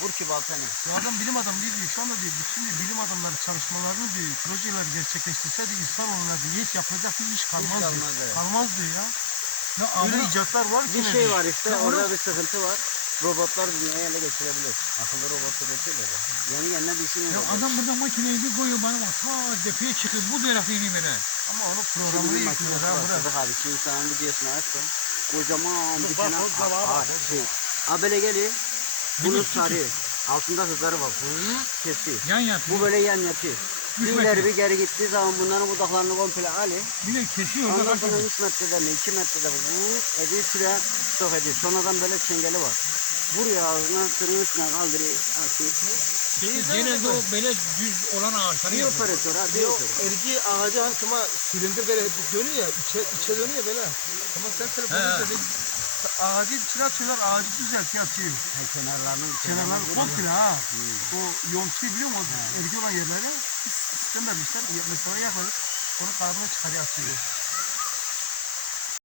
Vur ki baltanı. Adam bilim adamı değil. Şu anda bütün diyor, bilim adamları çalışmalarını diyor, projeler gerçekleştirse diyor insan onlara diyor hiç yapacak bir iş kalmaz diyor. kalmaz, evet. Kalmaz diyor ya. Ya adam, icatlar var ki Bir ne şey diyor. var işte Ya orada bir sıkıntı var. Robotlar dünyayı ele geçirebilir. Akıllı robot üretiyorlar. ya. Yeni kendine ya düşünüyor. adam burada makineyi bir koyuyor bana bak ta tepeye çıkıp bu tarafı iniyor bana. Ama onu Şimdi programını bir yüklüyor makinesi ha var. Sıdık abi şimdi sana videosunu açtım. Kocaman bir Bak, tane bak, şey. Abele geliyor. Bunu sarıyor. Altında hızları var. Hı, kesiyor. Yan yatıyor. Bu böyle yan yatıyor. Bir Üç ileri metre. bir geri gittiği zaman bunların budaklarını komple alıyor. Bir de kesiyor orada Ondan sonra kaçıyor. 3 metrede mi 2 metrede mi vup ediyor şuraya stop ediyor. Sonradan böyle çengeli var. Vuruyor ağzına tırın üstüne kaldırıyor. Atıyor. Genelde o böyle düz olan ağaçları Bir yapıyor. operatör ha bir Yok operatör. erki ağacı hani tuma silindir böyle dönüyor ya içe, içe dönüyor böyle. Ama sen telefonda He. Ağacı içine atıyorlar ağacı düzeltiyor atıyor. Ha, kenarlarının Kenarlar vuruyor. komple ha. O yontçu biliyor musun? O erki olan yerleri sistem vermişler. Mesela yaparız. Onu karbona çıkarıyor atıyor.